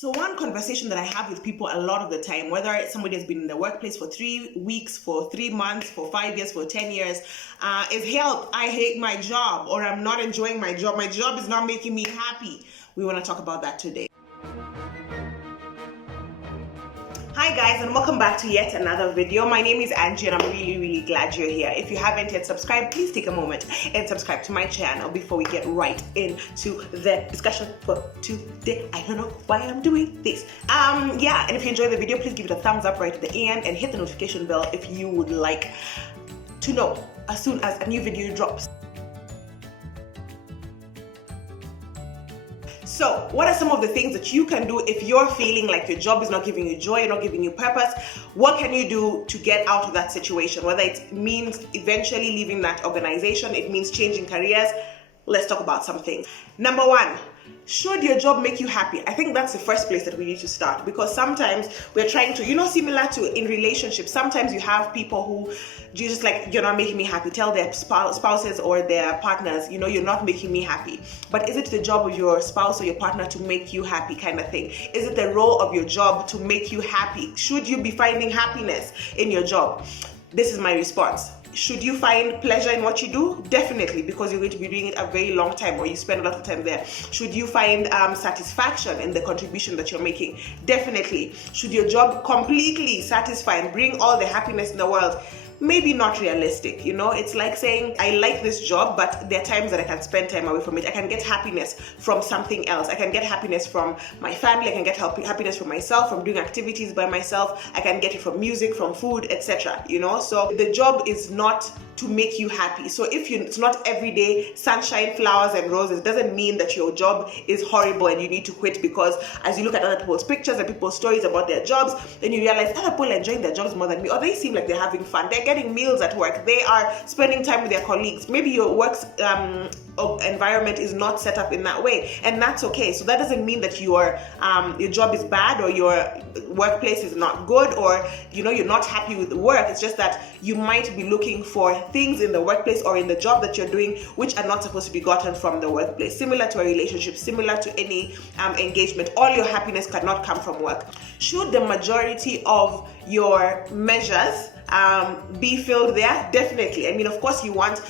So one conversation that I have with people a lot of the time, whether somebody has been in the workplace for 3 weeks, for 3 months, for 5 years, for 10 years, is help, I hate my job, or I'm not enjoying my job. My job is not making me happy. We want to talk about that today. Hi guys, and welcome back to yet another video. My name is Angie and I'm really glad you're here. If you haven't yet subscribed, please take a moment and subscribe to my channel before we get right into the discussion for today. I don't know why I'm doing this. And if you enjoyed the video, please give it a thumbs up right at the end and hit the notification bell if you would like to know as soon as a new video drops. So, what are some of the things that you can do if you're feeling like your job is not giving you joy, not giving you purpose? What can you do to get out of that situation? Whether it means eventually leaving that organization, it means changing careers. Let's talk about some things. Number one, should your job make you happy? I think that's the first place that we need to start, because sometimes we're trying to, similar to in relationships, sometimes you have people who just like, you're not making me happy, tell their spouses or their partners, you're not making me happy. But is it the job of your spouse or your partner to make you happy kind of thing? Is it the role of your job to make you happy? Should you be finding happiness in your job? This is my response. Should you find pleasure in what you do? Definitely, because you're going to be doing it a very long time, or you spend a lot of time there. Should you find satisfaction in the contribution that you're making? Definitely. Should your job completely satisfy and bring all the happiness in the world? Maybe not realistic, It's like saying, I like this job, but there are times that I can spend time away from it. I can get happiness from something else. I can get happiness from my family. I can get happiness from myself, from doing activities by myself. I can get it from music, from food, etc. So the job is not to make you happy. So if it's not every day sunshine, flowers and roses, doesn't mean that your job is horrible and you need to quit, because as you look at other people's pictures and people's stories about their jobs, then you realize other people are enjoying their jobs more than me, or they seem like they're having fun. They're getting meals at work. They are spending time with their colleagues. Maybe your work's environment is not set up in that way, and that's okay. So that doesn't mean that your job is bad, or your workplace is not good, or you're not happy with the work. It's just that you might be looking for things in the workplace or in the job that you're doing which are not supposed to be gotten from the workplace. Similar to a relationship, similar to any engagement, all your happiness cannot come from work. Should the majority of your measures be filled there? Definitely. I mean, of course you want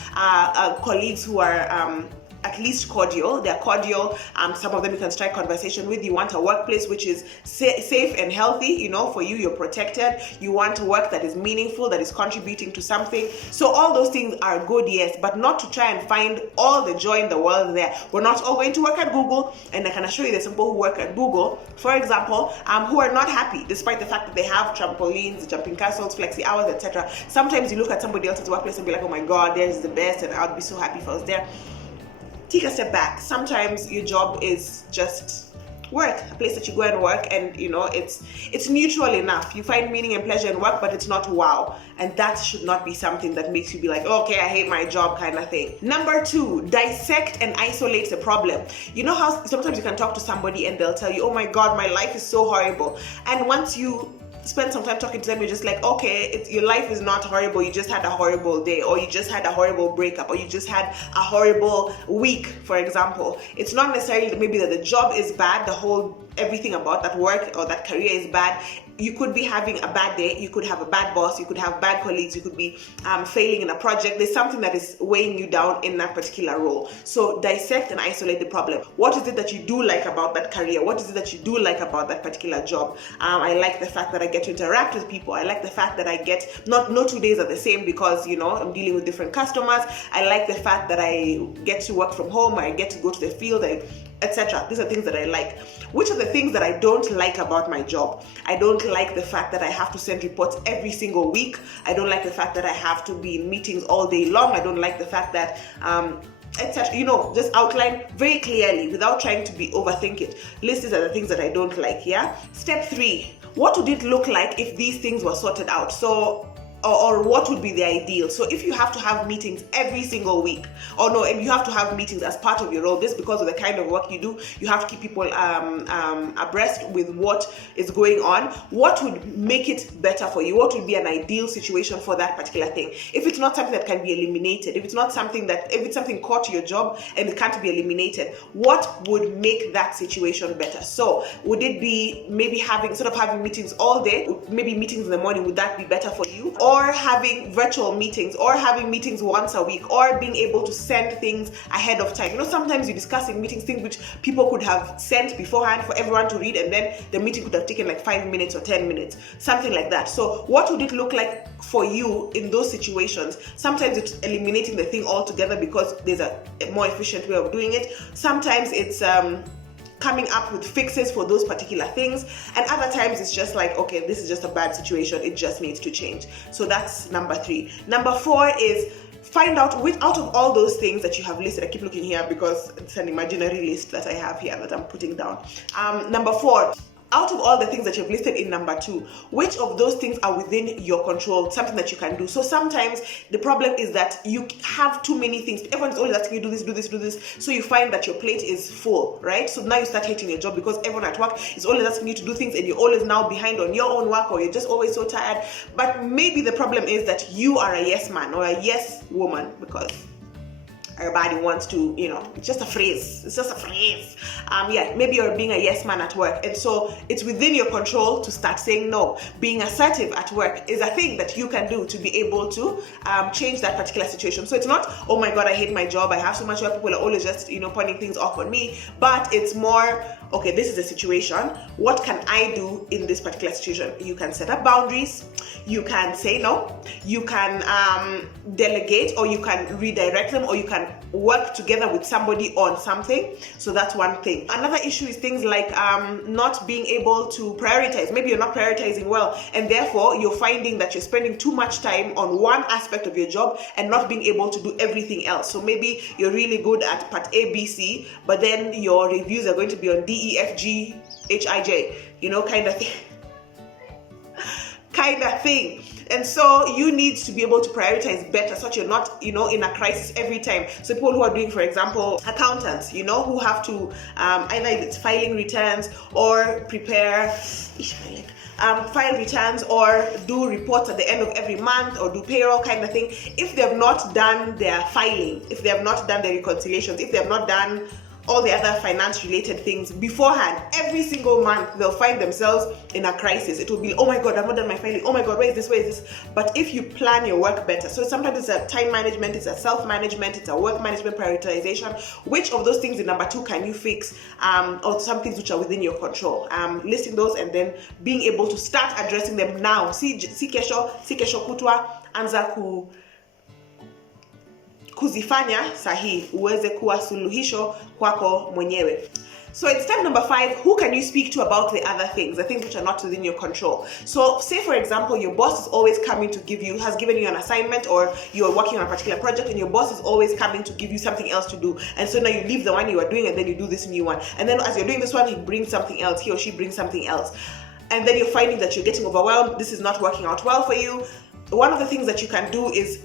colleagues who are at least cordial. They're cordial. Some of them you can strike conversation with. You want a workplace which is safe and healthy, for you, you're protected. You want work that is meaningful, that is contributing to something. So all those things are good, yes, but not to try and find all the joy in the world there. We're not all going to work at Google, and I can assure you there's some people who work at Google, for example, who are not happy, despite the fact that they have trampolines, jumping castles, flexi hours, etc. Sometimes you look at somebody else's workplace and be like, oh my God, theirs is the best, and I'd be so happy if I was there. Take a step back. Sometimes your job is just work, a place that you go and work, and it's neutral enough. You find meaning and pleasure in work, but it's not wow. And that should not be something that makes you be like, okay, I hate my job kind of thing. Number two, dissect and isolate the problem. You know how sometimes you can talk to somebody and they'll tell you, oh my God, my life is so horrible. And once you spend some time talking to them, you're just like, okay, your life is not horrible. You just had a horrible day, or you just had a horrible breakup, or you just had a horrible week, for example. It's not necessarily maybe that the job is bad, everything about that work or that career is bad. You could be having a bad day, you could have a bad boss, you could have bad colleagues, you could be failing in a project. There's something that is weighing you down in that particular role. So dissect and isolate the problem. What is it that you do like about that career? What is it that you do like about that particular job? I like the fact that I get to interact with people. I like the fact that I get, no 2 days are the same, because I'm dealing with different customers. I like the fact that I get to work from home, I get to go to the field, etc. These are things that I like. Which are the things that I don't like about my job? I don't like the fact that I have to send reports every single week. I don't like the fact that I have to be in meetings all day long. I don't like the fact that etc. Just outline very clearly without trying to overthink it. List these are the things that I don't like. Yeah. Step 3. What would it look like if these things were sorted out? So or what would be the ideal. So if you have to have meetings every single week, or no, and you have to have meetings as part of your role, this because of the kind of work you do, you have to keep people abreast with what is going on. What would make it better for you? What would be an ideal situation for that particular thing? If it's not something that can be eliminated, if it's something core to your job and it can't be eliminated, what would make that situation better? So would it be maybe having meetings all day, maybe meetings in the morning? Would that be better for you? Or having virtual meetings, or having meetings once a week, or being able to send things ahead of time. Sometimes you discuss in meetings things which people could have sent beforehand for everyone to read, and then the meeting could have taken like 5 minutes or 10 minutes, something like that. So what would it look like for you in those situations? Sometimes it's eliminating the thing altogether because there's a more efficient way of doing it. Sometimes it's coming up with fixes for those particular things, and other times it's just like, okay, this is just a bad situation, it just needs to change. So that's number 3. Number 4 is find out which out of all those things that you have listed. I keep looking here because it's an imaginary list that I have here that I'm putting down. Number 4, out of all the things that you've listed in number 2, which of those things are within your control, something that you can do? So sometimes the problem is that you have too many things. Everyone's always asking you, do this, do this, do this. So you find that your plate is full, right? So now you start hating your job because everyone at work is always asking you to do things, and you're always now behind on your own work, or you're just always so tired. But maybe the problem is that you are a yes man or a yes woman, because everybody wants to, it's just a phrase. It's just a phrase. Maybe you're being a yes man at work, and so it's within your control to start saying no. Being assertive at work is a thing that you can do to be able to change that particular situation. So it's not, oh my God, I hate my job, I have so much work, people are always just, pointing things off on me. But it's more, okay, this is the situation. What can I do in this particular situation? You can set up boundaries. You can say no. You can delegate, or you can redirect them, or you can work together with somebody on something. So that's one thing. Another issue is things like not being able to prioritize. Maybe you're not prioritizing well, and therefore you're finding that you're spending too much time on one aspect of your job and not being able to do everything else. So maybe you're really good at part A, B, C, but then your reviews are going to be on D, E, F, G, H, I, J, kind of thing. Kind of thing. And so you need to be able to prioritize better, so that you're not, in a crisis every time. So people who are doing, for example, accountants, who have to either it's filing returns or prepare, file returns or do reports at the end of every month or do payroll kind of thing. If they have not done their filing, if they have not done their reconciliations, if they have not done all the other finance related things beforehand, every single month they'll find themselves in a crisis. It will be, oh my God, I've not done my filing. Oh my God, where is this? But if you plan your work better, so sometimes it's a time management, it's a self-management, it's a work management prioritization. Which of those things in number 2 can you fix? Or some things which are within your control. Listing those and then being able to start addressing them now. Si kesho kutwa, anza kuzifanya sahi uweze kuwa suluhisho kwako mwenyewe. So it's step number 5, who can you speak to about the other things, the things which are not within your control? So say, for example, your boss is always coming to has given you an assignment, or you're working on a particular project and your boss is always coming to give you something else to do. And so now you leave the one you are doing and then you do this new one. And then as you're doing this one, he brings something else, he or she brings something else. And then you're finding that you're getting overwhelmed, this is not working out well for you. One of the things that you can do is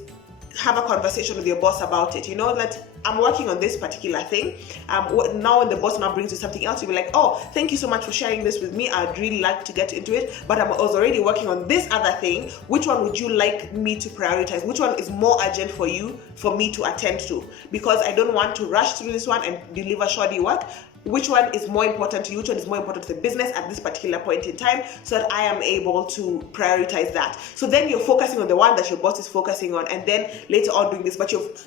have a conversation with your boss about it. That I'm working on this particular thing. Now when the boss now brings you something else, you'll be like, oh, thank you so much for sharing this with me. I'd really like to get into it, but I was already working on this other thing. Which one would you like me to prioritize? Which one is more urgent for you, for me to attend to? Because I don't want to rush through this one and deliver shoddy work. Which one is more important to you? Which one is more important to the business at this particular point in time, so that I am able to prioritize that? So then you're focusing on the one that your boss is focusing on, and then later on doing this, but you've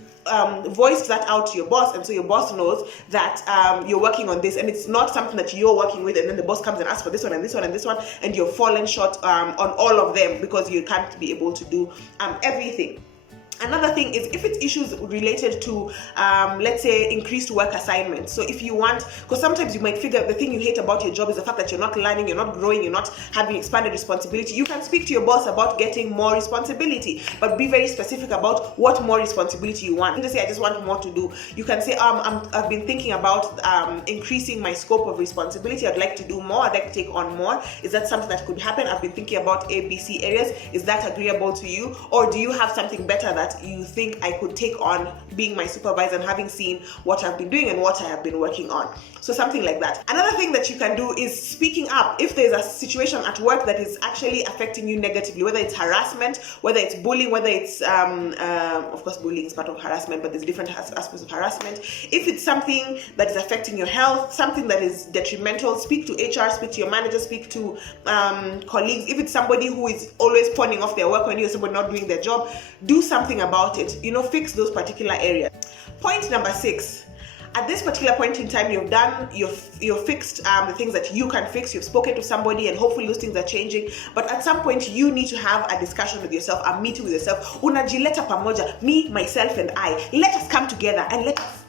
voiced that out to your boss, and so your boss knows that you're working on this, and it's not something that you're working with, and then the boss comes and asks for this one and this one and this one, and you're fallen short on all of them because you can't be able to do everything. Another thing is if it's issues related to, let's say, increased work assignments. So if you want, because sometimes you might figure the thing you hate about your job is the fact that you're not learning, you're not growing, you're not having expanded responsibility. You can speak to your boss about getting more responsibility, but be very specific about what more responsibility you want. You can say, I just want more to do. You can say, I've been thinking about increasing my scope of responsibility. I'd like to do more. I'd like to take on more. Is that something that could happen? I've been thinking about ABC areas. Is that agreeable to you? Or do you have something better that you think I could take on being my supervisor and having seen what I've been doing and what I have been working on? So something like that. Another thing that you can do is speaking up. If there's a situation at work that is actually affecting you negatively, whether it's harassment, whether it's bullying, whether it's, of course, bullying is part of harassment, but there's different aspects of harassment. If it's something that is affecting your health, something that is detrimental, speak to HR, speak to your manager, speak to colleagues. If it's somebody who is always pawning off their work when you're somebody not doing their job, do something about it. Fix those particular areas. Point number 6. At this particular point in time, you've fixed the things that you can fix. You've spoken to somebody, and hopefully those things are changing. But at some point, you need to have a discussion with yourself, a meeting with yourself. Unajileta pamoja, me, myself, and I. Let us come together and let us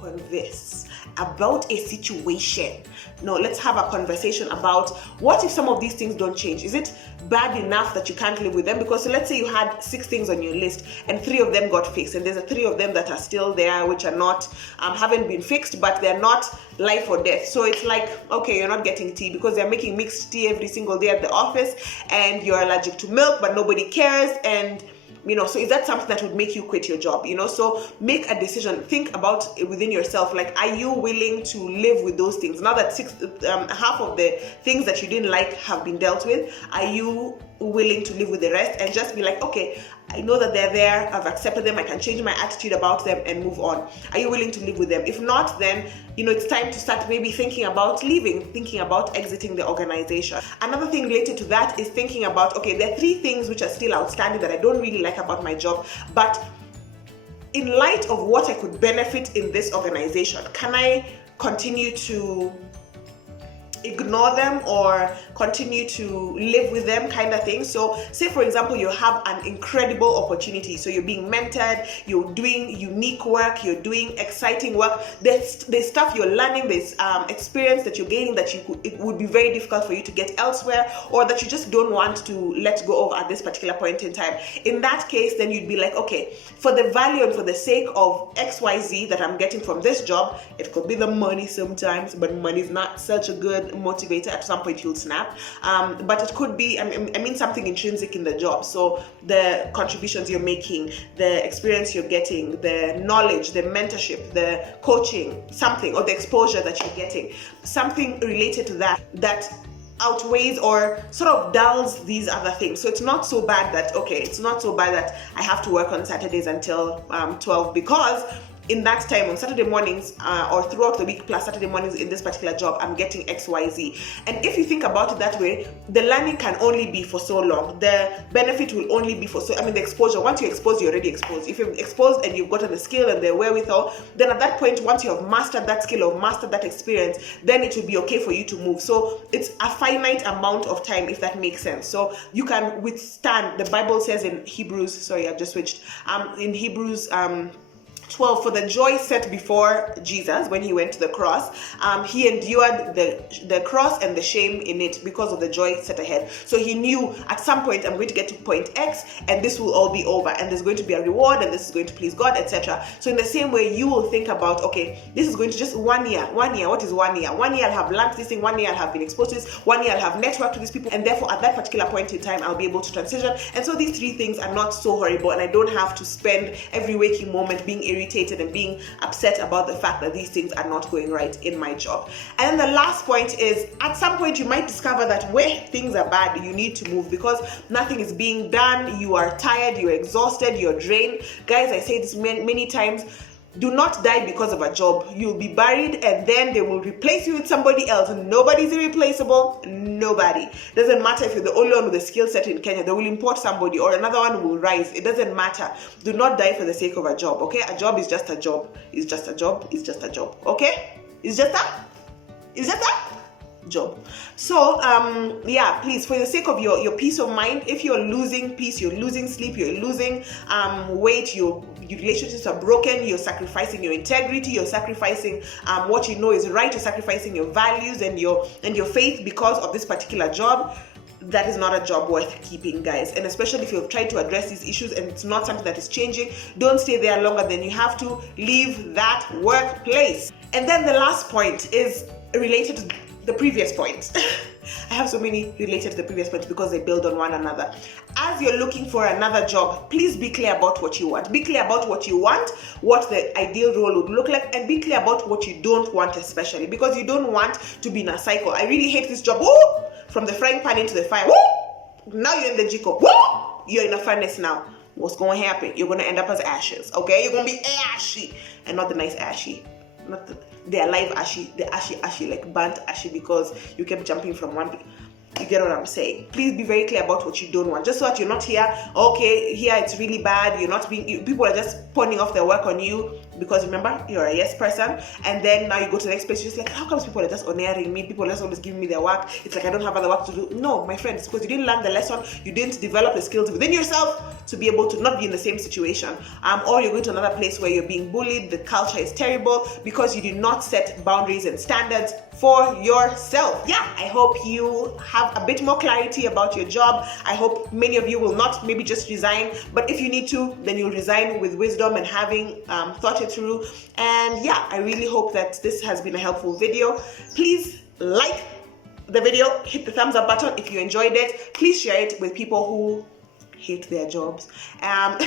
converse about a situation. No, let's have a conversation about what if some of these things don't change. Is it bad enough that you can't live with them? Because let's say you had 6 things on your list and 3 of them got fixed, and there's 3 of them that are still there which are not haven't been fixed, but they're not life or death. So it's like, okay, you're not getting tea because they're making mixed tea every single day at the office, and you're allergic to milk but nobody cares. And so is that something that would make you quit your job? So make a decision. Think about it within yourself. Like, are you willing to live with those things? Now that half of the things that you didn't like have been dealt with, are you willing to live with the rest and just be like, okay, I know that they're there, I've accepted them, I can change my attitude about them and move on? Are you willing to live with them? If not, then it's time to start maybe thinking about leaving, thinking about exiting the organization. Another thing related to that is thinking about, okay, there are 3 things which are still outstanding that I don't really like about my job, but in light of what I could benefit in this organization, can I continue to ignore them or continue to live with them, kind of thing? So say for example you have an incredible opportunity, so you're being mentored, you're doing unique work, you're doing exciting work, there's stuff you're learning, there's experience that you're gaining that it would be very difficult for you to get elsewhere, or that you just don't want to let go of at this particular point in time. In that case, then you'd be like, okay, for the value and for the sake of XYZ that I'm getting from this job, it could be the money sometimes, but money is not such a good motivator. At some point you'll snap, but it could be, I mean something intrinsic in the job. So the contributions you're making, the experience you're getting, the knowledge, the mentorship, the coaching, something, or the exposure that you're getting, something related to that outweighs or sort of dulls these other things. So it's not so bad that, I have to work on Saturdays until 12, because in that time on Saturday mornings or throughout the week plus Saturday mornings in this particular job, I'm getting XYZ. And if you think about it that way, the learning can only be for so long. The benefit will only be for the exposure. Once you're exposed, you're already exposed. If you're exposed and you've gotten the skill and the wherewithal, then at that point, once you have mastered that skill or mastered that experience, then it will be okay for you to move. So it's a finite amount of time, if that makes sense. So you can withstand. The Bible says in Hebrews, in Hebrews 12, for the joy set before Jesus when he went to the cross, he endured the cross and the shame in it because of the joy set ahead. So he knew at some point I'm going to get to point X and this will all be over, and there's going to be a reward, and this is going to please God, etc. So in the same way, you will think about, okay, this is going to just 1 year. What is 1 year? 1 year I'll have learned this thing, 1 year I'll have been exposed to this, 1 year I'll have networked with these people, and therefore at that particular point in time I'll be able to transition. And so these 3 things are not so horrible, and I don't have to spend every waking moment being irritated and being upset about the fact that these things are not going right in my job. And then the last point is, at some point you might discover that where things are bad, you need to move because nothing is being done. You are tired, you're exhausted, you're drained. Guys, I say this many times, do not die because of a job. You'll be buried and then they will replace you with somebody else. Nobody's irreplaceable. Nobody. Doesn't matter if you're the only one with the skill set in Kenya. They will import somebody or another one will rise. It doesn't matter. Do not die for the sake of a job, okay? A job is just a job. It's just a job. It's just a job, okay? It's just that. job. So yeah, please, for the sake of your peace of mind, if you're losing peace, you're losing sleep, you're losing weight, your relationships are broken, you're sacrificing your integrity, you're sacrificing what you know is right, you're sacrificing your values and your faith because of this particular job, that is not a job worth keeping, guys. And especially if you've tried to address these issues and it's not something that is changing, don't stay there longer than you have to. Leave that workplace. And then the last point is related to the previous point. I have so many related to the previous points because they build on one another. As you're looking for another job, please be clear about what you want. Be clear about what you want, what the ideal role would look like, and be clear about what you don't want, especially because you don't want to be in a cycle. I really hate this job. Woo! From the frying pan into the fire. Woo! Now you're in the jiko. Woo! You're in a furnace now. What's going to happen? You're going to end up as ashes, okay? You're going to be ashy, and not the nice ashy. Not the alive ashy, the ashy, like burnt ashy because you kept jumping from one. You get what I'm saying? Please be very clear about what you don't want, just so that you're not here, okay, here it's really bad, you're not being, people are just pawning off their work on you because remember, you're a yes person, and then now you go to the next place, you're just like, how come people are just honoring me, people are just always giving me their work, it's like I don't have other work to do. No, my friend, it's because you didn't learn the lesson, you didn't develop the skills within yourself to be able to not be in the same situation, or you're going to another place where you're being bullied, the culture is terrible because you did not set boundaries and standards for yourself. Yeah, I hope you have a bit more clarity about your job. I hope many of you will not maybe just resign, but if you need to, then you'll resign with wisdom and having thought it through. And yeah, I really hope that this has been a helpful video. Please like the video, hit the thumbs up button if you enjoyed it. Please share it with people who hate their jobs, and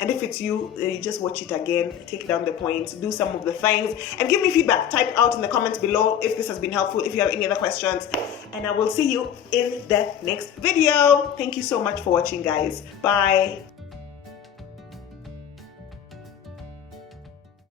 if it's you, you just watch it again, take down the points, do some of the things, and give me feedback. Type out in the comments below if this has been helpful, if you have any other questions, and I will see you in the next video. Thank you so much for watching, guys. Bye.